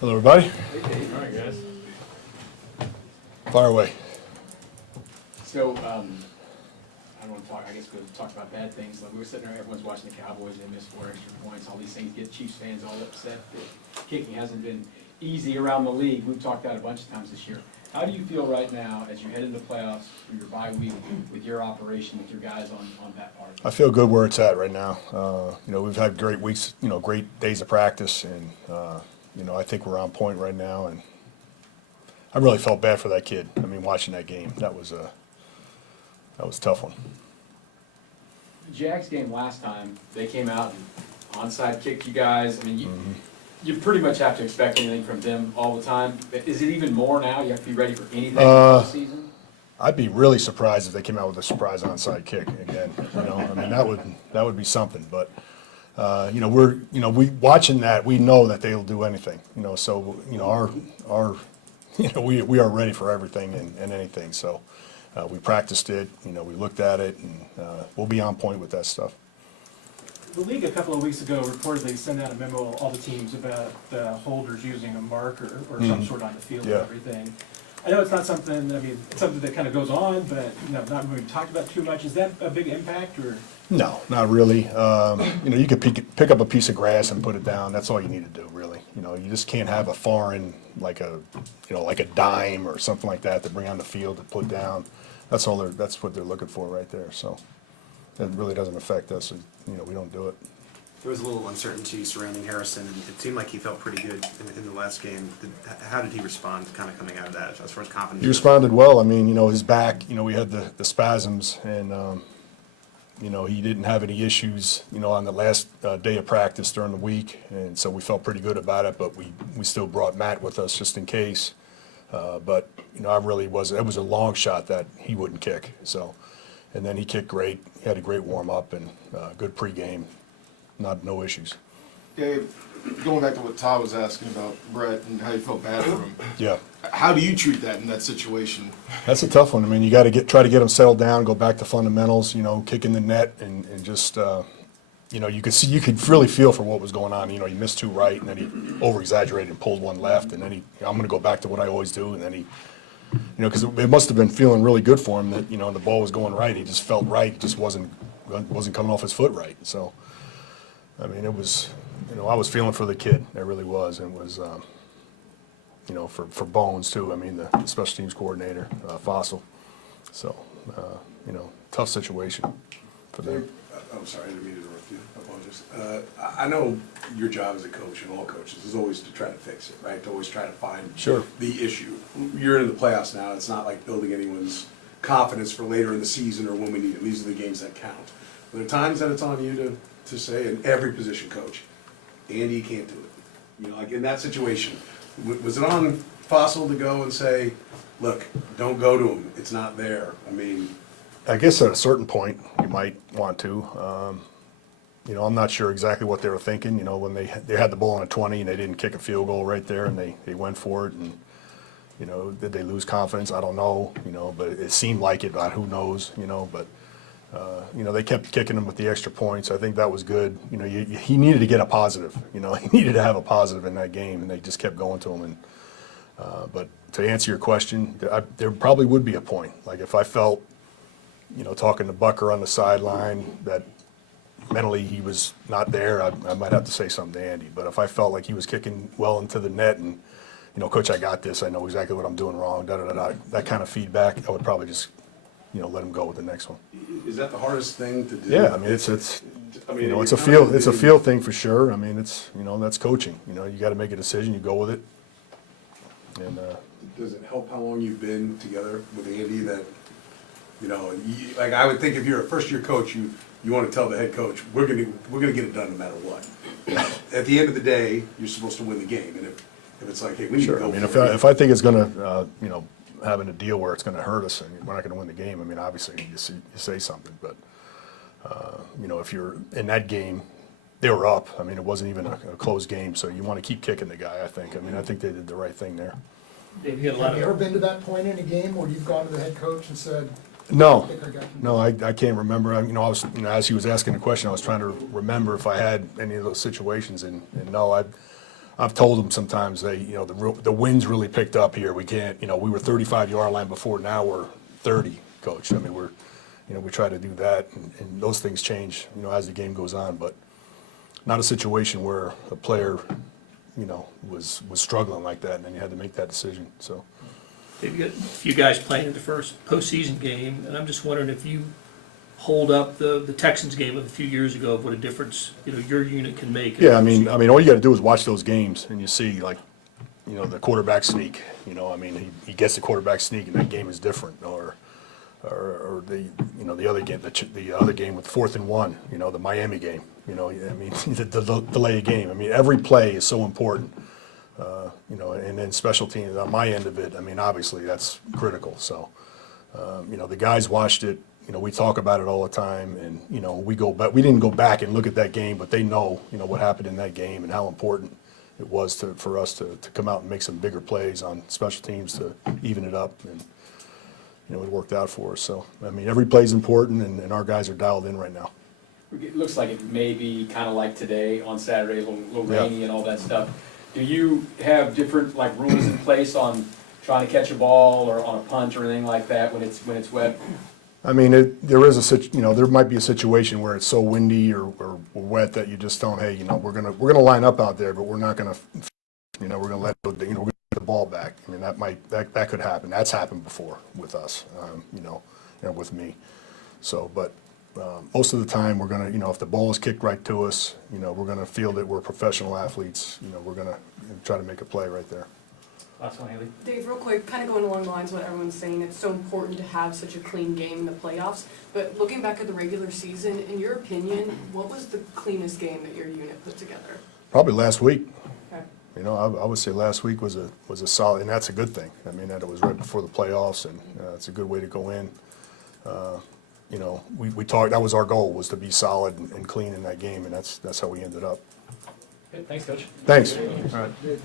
Hello, everybody. Hey, Dave. All right, guys. Fire away. So, I don't want to talk, I guess we'll talk about bad things. Like, we were sitting there, everyone's watching the Cowboys, they missed 4 extra points, all these things get Chiefs fans all upset that kicking hasn't been easy around the league. We've talked about it a bunch of times this year. How do you feel right now as you head into playoffs through your bye week with your operation, with your guys on that part? I feel good where it's at right now. We've had great weeks, great days of practice, and, I think we're on point right now. And I really felt bad for that kid. I mean, watching that game, that was a tough one. The Jags game last time, they came out and onside kicked you guys. I mean, you pretty much have to expect anything from them all the time. Is it even more now? You have to be ready for anything this season? I'd be really surprised if they came out with a surprise onside kick again. I mean, that would be something. But we watching that, we know that they'll do anything. So we are ready for everything and anything. So we practiced it. We looked at it, and we'll be on point with that stuff. The league a couple of weeks ago reportedly sent out a memo to all the teams about the holders using a marker or some sort on the field and everything. I know it's not something, it's something that kind of goes on, but not really talked about too much. Is that a big impact, or? No, not really. You could pick up a piece of grass and put it down. That's all you need to do, really. You just can't have a foreign, like a dime or something like that to bring on the field to put down. That's what they're looking for right there. So it really doesn't affect us. We don't do it. There was a little uncertainty surrounding Harrison, and it seemed like he felt pretty good in the last game. How did he respond kind of coming out of that as far as confidence? He responded well. I mean, his back, we had the spasms, and, he didn't have any issues, on the last day of practice during the week, and so we felt pretty good about it, but we still brought Matt with us just in case. But, I really it was a long shot that he wouldn't kick, so. And then he kicked great. He had a great warm-up and good pregame. No issues. Dave, going back to what Todd was asking about Brett and how you felt bad for him. Yeah. How do you treat that in that situation? That's a tough one. I mean, you got to try to get him settled down, go back to fundamentals, kicking the net, and just, you could really feel for what was going on. He missed 2 right, and then he over-exaggerated and pulled 1 left, and then I'm going to go back to what I always do, and then he, because it must have been feeling really good for him that, the ball was going right. He just felt right. It just wasn't coming off his foot right. So, I mean, it was, I was feeling for the kid. It really was. And it was, for Bones, too. I mean, the special teams coordinator, Fossil. So, tough situation for them. I'm sorry, I didn't mean to interrupt you. I apologize. I know your job as a coach and all coaches is always to try to fix it, right? To always try to find the issue. You're in the playoffs now. It's not like building anyone's confidence for later in the season or when we need them. These are the games that count. There are times that it's on you to say, and every position coach, Andy, you can't do it. Like in that situation, was it on Fossil to go and say, look, don't go to him. It's not there. I mean, I guess at a certain point you might want to. I'm not sure exactly what they were thinking. When they had the ball on a 20 and they didn't kick a field goal right there, and they went for it, and did they lose confidence? I don't know. But it seemed like it. But who knows? But they kept kicking him with the extra points. I think that was good. He needed to get a positive. He needed to have a positive in that game, and they just kept going to him. And but to answer your question, there probably would be a point. Like if I felt, talking to Bucker on the sideline, that mentally he was not there, I might have to say something to Andy. But if I felt like he was kicking well into the net and, Coach, I got this, I know exactly what I'm doing wrong, that kind of feedback, I would probably just, let him go with the next one. is that the hardest thing to do? Yeah, I mean, it's a feel thing for sure. I mean, that's coaching. You got to make a decision, you go with it. And Does it help how long you've been together with Andy that, like I would think if you're a first-year coach, you want to tell the head coach, we're gonna get it done no matter what. At the end of the day, you're supposed to win the game, and if it's like, hey, we need to go. I mean, if I think it's going to, having a deal where it's going to hurt us and we're not going to win the game, I mean, obviously you say something. But if you're in that game, they were up. I mean, it wasn't even a close game, so you want to keep kicking the guy. I think. I mean, I think they did the right thing there. Have you ever been to that point in a game where you've gone to the head coach and said, No, I can't remember. I was, as he was asking the question, I was trying to remember if I had any of those situations, and no, I've told them sometimes the wind's really picked up here. We can't, we were 35-yard line before, now we're 30, coach. I mean, we try to do that, and those things change, as the game goes on, but not a situation where a player, was struggling like that, and then you had to make that decision, so. They've got a few guys playing in the first postseason game, and I'm just wondering if you hold up the Texans game of a few years ago, of what a difference, your unit can make. Yeah, I mean, all you gotta do is watch those games, and you see, like, the quarterback sneak, he gets the quarterback sneak, and that game is different, or the other game, the other game with 4th and 1, the Miami game, the delay of game. I mean, every play is so important, and then special teams, on my end of it, obviously, that's critical, so, the guys watched it, we talk about it all the time, and, we didn't go back and look at that game, but they know, what happened in that game and how important it was for us to come out and make some bigger plays on special teams to even it up, and, it worked out for us. So, every play's important, and our guys are dialed in right now. It looks like it may be kind of like today on Saturday, a little Yeah. rainy and all that stuff. Do you have different like rules in place on trying to catch a ball or on a punt or anything like that when it's wet? There is there might be a situation where it's so windy or wet that you just don't, hey, we're gonna line up out there, but we're not gonna, we're gonna let we're gonna get the ball back. That could happen. That's happened before with us, with me. So, but most of the time we're gonna, if the ball is kicked right to us, we're gonna feel that we're professional athletes. We're gonna try to make a play right there. Last one, Haley. Dave, real quick, kind of going along the lines of what everyone's saying, it's so important to have such a clean game in the playoffs. But looking back at the regular season, in your opinion, what was the cleanest game that your unit put together? Probably last week. Okay. I would say last week was a solid, and that's a good thing. That it was right before the playoffs, and it's a good way to go in. We talked. That was our goal, was to be solid and clean in that game, and that's how we ended up. Thanks, Coach. Thanks. All right.